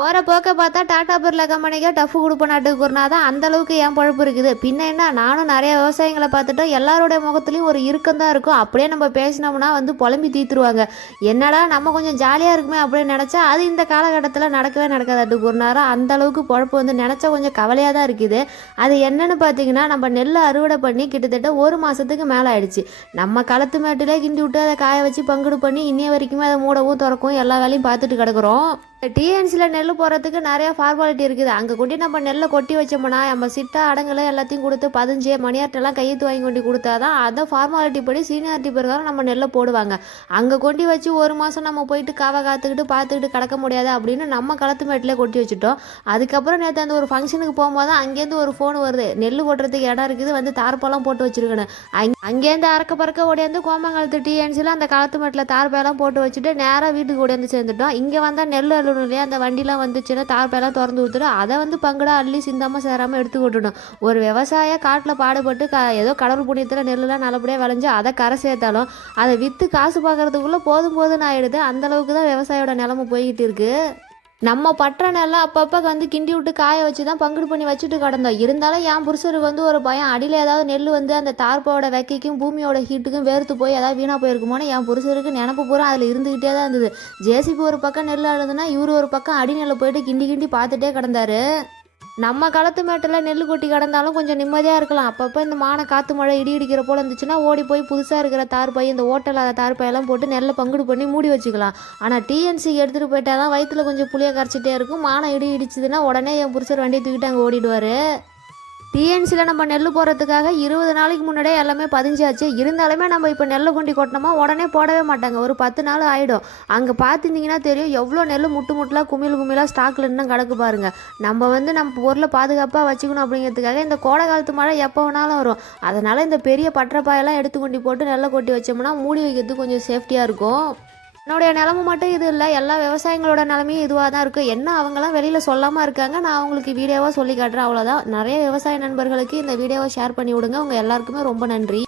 போகிற போக்க பார்த்தா டாடா பிர்லா கம்பெனிக்கே டஃப் கொடுப்பனாட்டுக்கு கூறினா தான் அந்தளவுக்கு என் பழப்பு இருக்குது. பின்ன என்ன, நானும் நிறைய விவசாயிகளை பார்த்துட்டோம். எல்லாருடைய முகத்துலையும் ஒரு இறுக்கம் தான் இருக்கும். அப்படியே நம்ம பேசினோம்னா வந்து புலம்பி தீத்துருவாங்க. என்னடா நம்ம கொஞ்சம் ஜாலியாக இருக்குமே அப்படின்னு நினச்சா அது இந்த காலகட்டத்தில் நடக்கவே நடக்காதாட்டு கூறினாரா. அந்தளவுக்கு பழப்பு வந்து நினச்சா கொஞ்சம் கவலையாக தான் இருக்குது. அது என்னன்னு பார்த்தீங்கன்னா, நம்ம நெல்லை அறுவடை பண்ணி கிட்டத்தட்ட ஒரு மாதத்துக்கு மேலே ஆயிடுச்சு. நம்ம களத்து மேட்டிலே கிண்டி விட்டு அதை காய வச்சு பங்குடு பண்ணி இன்னைய வரைக்குமே அதை மூடவும் திறக்கவும் எல்லா வேலையும் பார்த்துட்டு கிடக்குறோம். டிஎன்சியில் நெல் போகிறதுக்கு நிறையா ஃபார்மாலிட்டி இருக்குது. அங்கே கொண்டு நம்ம நெல்லை கொட்டி வச்சோம்னா நம்ம சிட்டா அடங்கலை எல்லாத்தையும் கொடுத்து பதிஞ்சு மணியாட்டெல்லாம் கையெழுத்து வாங்கி கொண்டு கொடுத்தா தான் அந்த ஃபார்மாலிட்டி படி சீனியாரிட்டி பிரகாரம் நம்ம நெல்லை போடுவாங்க. அங்கே கொண்டு வச்சு ஒரு மாதம் நம்ம போயிட்டு காவை காத்துக்கிட்டு பார்த்துக்கிட்டு கிடக்க முடியாது அப்படின்னு நம்ம களத்து மேட்டிலே கொட்டி வச்சுட்டோம். அதுக்கப்புறம் நேற்று அந்த ஒரு ஃபங்க்ஷனுக்கு போகும்போது அங்கேருந்து ஒரு ஃபோன் வருது, நெல் போடுறதுக்கு இடம் இருக்குது, வந்து தார்ப்பெல்லாம் போட்டு வச்சுருக்கணும். அங்கேருந்து அறக்க பறக்க ஓடியாந்து கோமங்கலத்து டிஎன்சியில் அந்த களத்து மேட்டில் தார்ப்பெல்லாம் போட்டு வச்சுட்டு நேராக வீட்டுக்கு ஓடியாந்து சேர்ந்துட்டோம். இங்கே வந்தால் நெல் இல்லையா, அந்த வண்டிலாம் வந்துச்சுன்னா தார்ப்பெல்லாம் திறந்து ஊற்றுடும். அதை வந்து பங்குடா அள்ளி சிந்தாமல் சேராமல் எடுத்து விட்டுடும். ஒரு விவசாய காட்டில் பாடுபட்டு ஏதோ கடவுள் புண்ணியத்தில் நெல்லுலாம் நல்லபடியாக விளைஞ்சு அதை கரை சேர்த்தாலும் அதை விற்று காசு பார்க்கறதுக்குள்ளே போதும் போதுன்னு ஆகிடுது. அந்தளவுக்கு தான் விவசாயோட நிலமை போய்கிட்டு இருக்குது. நம்ம பற்ற நெல்லை அப்பப்போ வந்து கிண்டி விட்டு காய வச்சு தான் பங்குடு பண்ணி வச்சுட்டு கிடந்தோம். இருந்தாலும் என் புருஷருக்கு வந்து ஒரு பயம், அடியில் ஏதாவது நெல் வந்து அந்த தார்ப்போட வெக்கைக்கும் பூமியோட ஹீட்டுக்கும் வேர்த்து போய் ஏதாவது வீணாக போயிருக்குமோன்னு என் புருஷருக்கு நினப்பு பூரா அதில் இருந்துக்கிட்டே தான் இருந்தது. ஜேசிபி ஒரு பக்கம் நெல் அழுதுன்னா இவர் ஒரு பக்கம் அடி நெல்லை போயிட்டு கிண்டி கிண்டி பார்த்துட்டே கிடந்தாரு. நம்ம களத்து மேட்டில் நெல் கொட்டி கிடந்தாலும் கொஞ்சம் நிம்மதியாக இருக்கலாம். அப்பப்போ இந்த மான காற்று மழை இடி இடிக்கிற போல் இருந்துச்சுன்னா ஓடி போய் புதுசாக இருக்கிற தார்ப்பை இந்த ஓட்டலாத தார்ப்பையெல்லாம் போட்டு நெல்லை பங்குடு பண்ணி மூடி வச்சுக்கலாம். ஆனால் டிஎன்சிக்கு எடுத்துகிட்டு போயிட்டால் தான் வயிற்றுல கொஞ்சம் புளியை கரைச்சிட்டே இருக்கும். மானம் இடி இடிச்சதுன்னா உடனே என் புருஷர் வண்டியை தூக்கிட்டு அங்கே ஓடிடுவார். டிஎன்சியில் நம்ம நெல் போடுறதுக்காக 20 நாளைக்கு முன்னாடியே எல்லாமே பதிஞ்சாச்சு. இருந்தாலுமே நம்ம இப்போ நெல்லை கொண்டி கொட்டினோமா உடனே போடவே மாட்டாங்க, ஒரு 10 நாள் ஆகிடும். அங்கே பார்த்துருந்தீங்கன்னா தெரியும் எவ்வளோ நெல் முட்டுலாக குமிழாக ஸ்டாக்கில் இன்னும் கிடக்கு பாருங்கள். நம்ம வந்து நம்ம பொருளை பாதுகாப்பாக வச்சுக்கணும் அப்படிங்கிறதுக்காக இந்த கோடை காலத்து மழை எப்போ வேணாலும் வரும். அதனால் இந்த பெரிய பற்றப்பாயெல்லாம் எடுத்து கொண்டு போட்டு நெல்லை கொட்டி வச்சோம்னா மூடி வைக்கிறதுக்கு கொஞ்சம் சேஃப்டியாக இருக்கும். என்னுடைய நிலமை மட்டும் இது இல்லை, எல்லா விவசாயிகளோட நிலமையும் இதுவாக தான் இருக்குது. என்ன அவங்களாம் வெளியில் சொல்லாமல் இருக்காங்க, நான் அவங்களுக்கு வீடியோவாக சொல்லி காட்டுறேன், அவ்வளோதான். நிறைய விவசாய நண்பர்களுக்கு இந்த வீடியோவை ஷேர் பண்ணி விடுங்க. உங்கள் எல்லாருக்குமே ரொம்ப நன்றி.